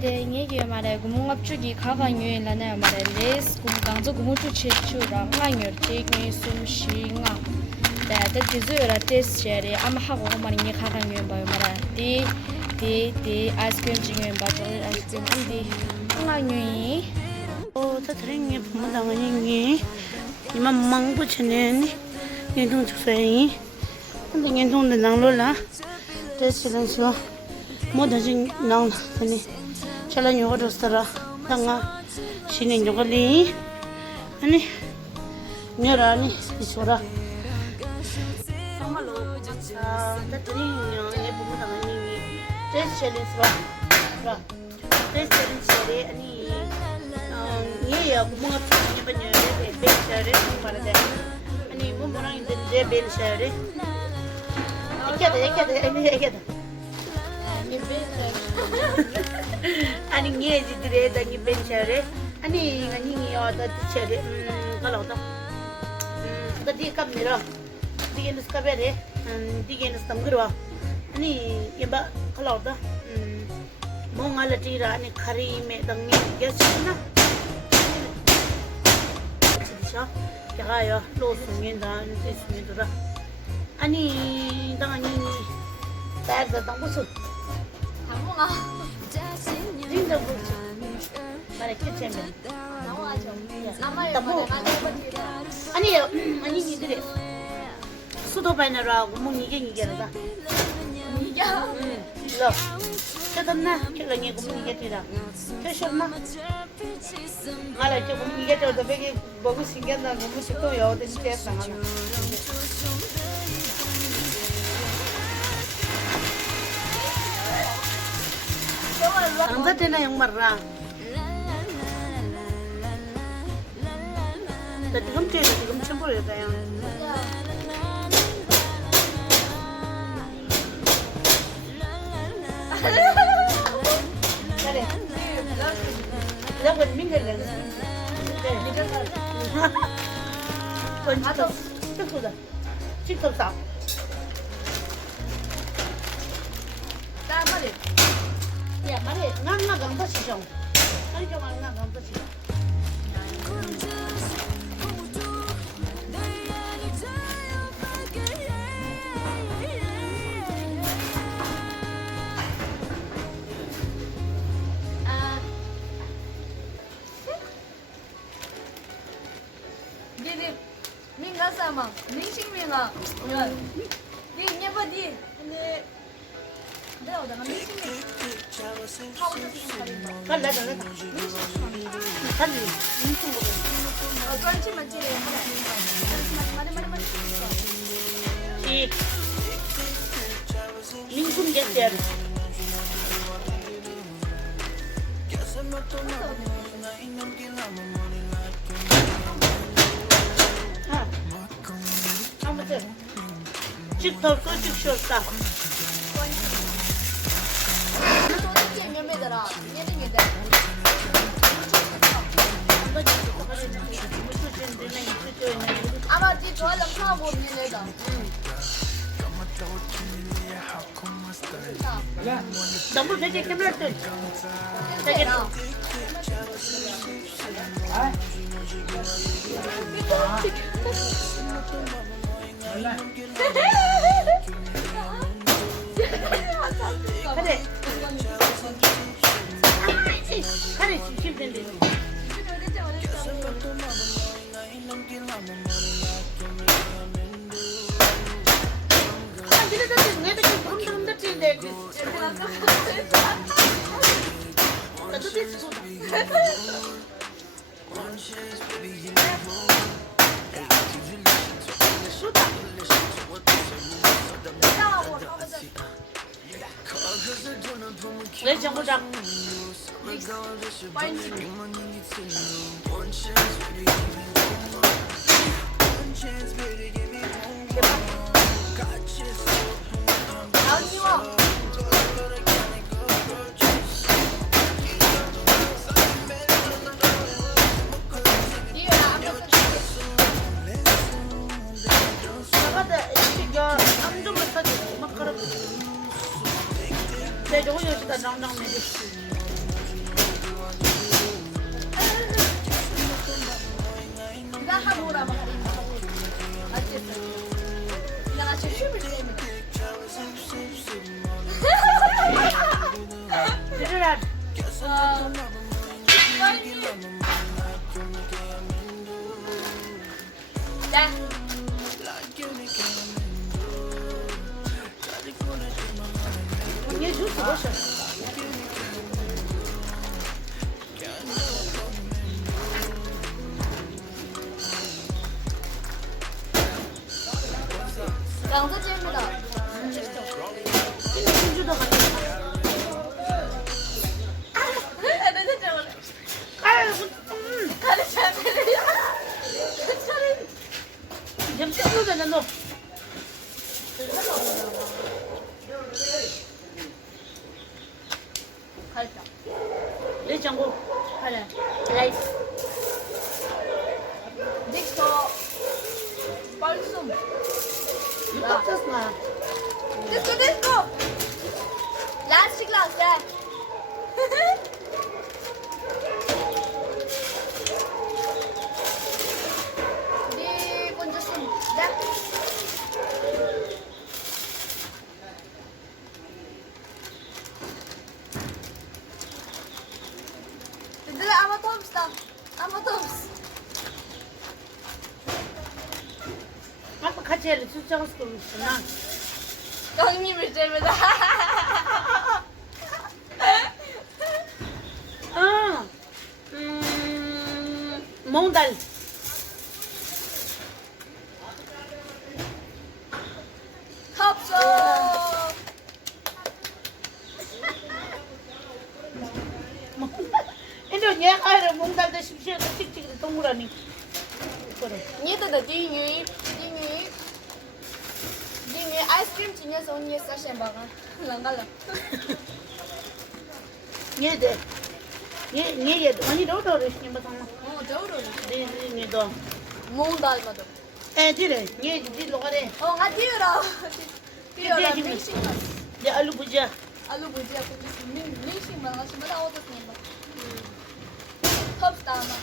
네, 얘기 말해. 구멍압축이 가방 유행하나요 말해. 레스 구강저 구멍축 치추라. 나요 제기 숨쉬nga. 네, 대지즈라 테스트에 아마 하고 말이 가방 유행 봐요 말해. 디 아이스크림 지금 봐도 아이스크림 안디. 나요. 저 드링이 부모당하니 이만 망고치는 연동 주세요. 근데 연동도 나로라. 대신에서 뭐든지 나오니 잘한 요거를 써라. 당아 신인 요거리 아니 녀라니 이소라. 정말로 저 드링이 부모당하니 대신에서 봐. 대신에서 아니 얘야 구멍 앞에 있는 벤처를 말하자. 아니 뭐 뭐랑 있는데 벤처를 얘기하다. 아니 얘지들에 다니 벤처를 아니 어디 처를 갈아다. 그디 갑니다. 디게는 스카베레 디게는 스tam그와 아니 예바 갈아다. 몽알티라 아니 카리메 당니 게스나 야가요 로스면다 있습니다. 아니 당연히 딸도 당고수 당몽아. 진짜 그렇지. 말에 kitchen 나와죠. 남아요. 당고 아니요 아니 니들이 수도 바이너라고 뭐 이게라다. 이겨. 로 저던나 kelanya kum i게 tira 캐셔나 말아 좀 이게 저 되게 보고 신기하다 너무 싶어 요 되게 재밌다. Angkat na yung marra. Tatigam siyempre tayo. Kare. Dapat mingle lang. Ato, tukuda. Chikto sa. 빨리. 야, 말해. 나 강도 시정. 아니 좀 나 강도 시정. 니네 민가 사망. 민식민아. 니 예뻐디. 근데 내가 내가 민식민. 갈라. 갈리. 깜찍만 찌래. 이 민군 게스야. 아무튼 찍더 또 찍셨다. 아마 뒤 좋아하는 사고 없는 애다. 너무 되게 깨물었어. 되게 그래. 그래, 힘든데. 왜 정거장? 내 저거 여기다 장장 내지. 하고라 막 하는 거 하고. 어쨌든. 내가 지금 춤을 추입니다. 들으라. 자. 얘 주스 보셔. 강서지입니다. 진주도 같이. 아유, 좀 뜯어져, 너. 갈자. 내 장고. 그래. 라이스. 닉서 빨숨. 이거 떴어. 디스코. 라스트 클래스. 네 먼저 숨. 네. 얘들아 아무것도 없어. 아무것도 없어. 아빠 같이 해라. 출장을 시켜줬구나. 형님을 재면서 어. 몽달. 컵소. 이제 얘가 몽달도 십시오도 찍찍이 동그라니. 그래. 얘들아 딩이 아이스크림 중에서 언니 사실 먹어. 랑갈라. 얘들. 얘 많이 넣어도 신경 못 저로. 얘도. 몽달 맞아. 애들은 얘 뒤로 가래. 가 뛰어라. 뛰어라. 뛰어야지. 밍싱. 내 알루 부자. 알로 보지야. 밍싱 말아. 심하다 어떻게 봐. 컵스타 아마.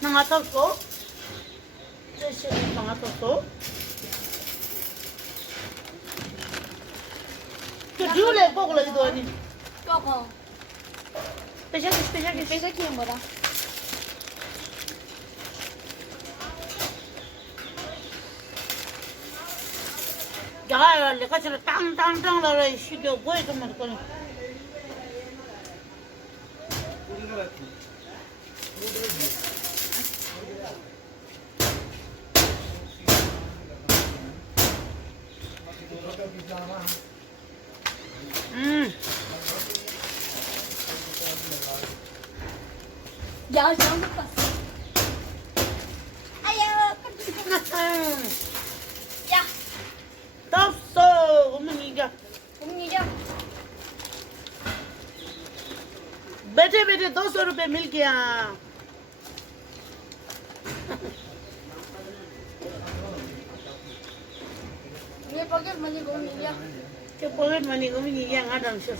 나 떴어. 저 나 떴어. 그 뒤에 보고 이도 아니. 조금. 스페셜. 배색이 뭐라? 야, 내가 저를 땅땅땅 나라 시켜 뭐해 그만 거니. 야, 잘못 봤어. 아야, 야, 떴어. 어머니가 봄이야. बेटे 200 रुपए मिल गया 왜 버겟 많이 봄이야? 저 포켓 머니 어머니 양 하던 셔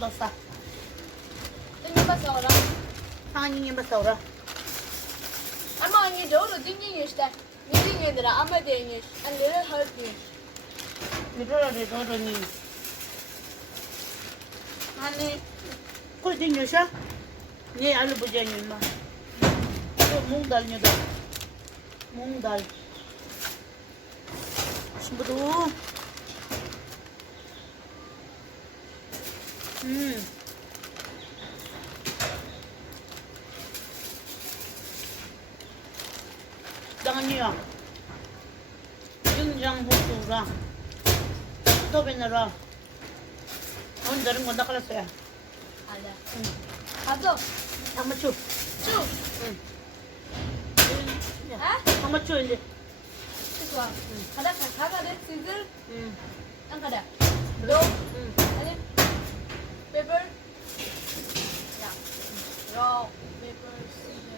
떴어 땡겨 봤어, 라. 상인이 봤어라 아마 언니 저로 띵띵이 있다. 미팅이들아 아마 띵이. 안 그래 할게. 이러라래 너더니 아니, 꼴 땡겨셔? 네 알로 보자니 엄마 또 몽달녀다 몽달 신부도 장이야 윤장호수라 또배너라 오늘 다른 건 닦았어요 아니야. 가져. 장마추 쭉. 아? 장마추 이제 좋아. 가자, 가가래. 시즌. 안 가자. 응. 로. 아니. 페퍼. 야. 로. 페퍼. 시즌.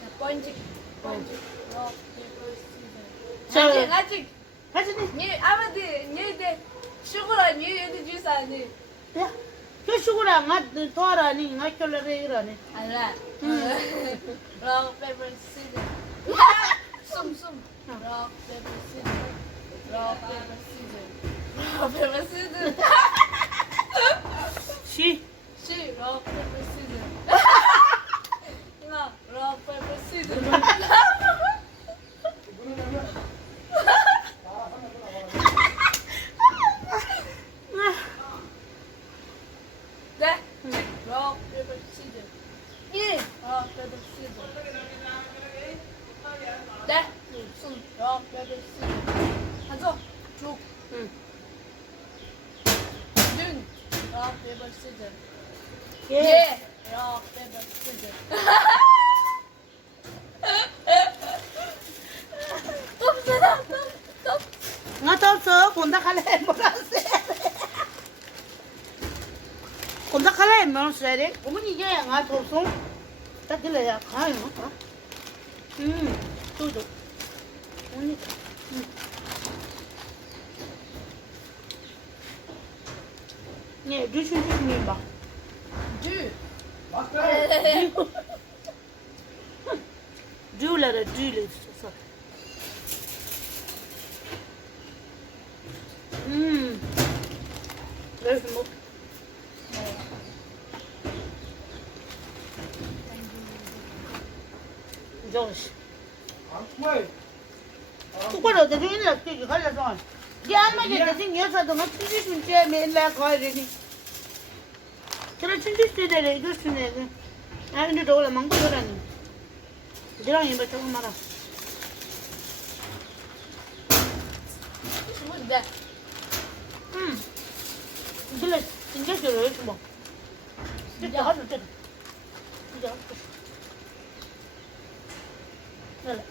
자, 번지. 로. 페퍼. 시즌. 아직. 가지니 니 아무데 니데 슈그라 니 얘도 주사 아니. 야 표시구라 나 도와라니 나 결례래 이러네. 알라. rock paper scissors. 숨. rock paper scissors. rock paper scissors. rock paper scissors. 시. She rock paper scissors. 나 rock paper scissors. 네. rock paper scissors. 예. rock paper scissors. 네. 숨 rock paper scissors. 하죠. 쭉. 응. 눈 rock paper scissors. 예. 예. rock paper scissors. 나 없어. 곤닥할래 뭐라세. 곤닥할래 뭐라세. 어머니 이게 나 없어. 딱 들려야 가요. 저도. 어머니. 네, 주신 봐. Du. 줄래. 그래서 뭐 저씨. 똑바로 대중이나 뛰기 갈려서. 네 안마게 대신 여사도 막 춘지순 째 맨날 가야되니. 저런 춘지순 때래 이거 순에 그. 아 근데 너 원래 망고라니. 너랑 이거 조금 말아. 뭔데? 근데 진짜 싫어요 뭐. 진짜 하도 때. 진짜. 그래.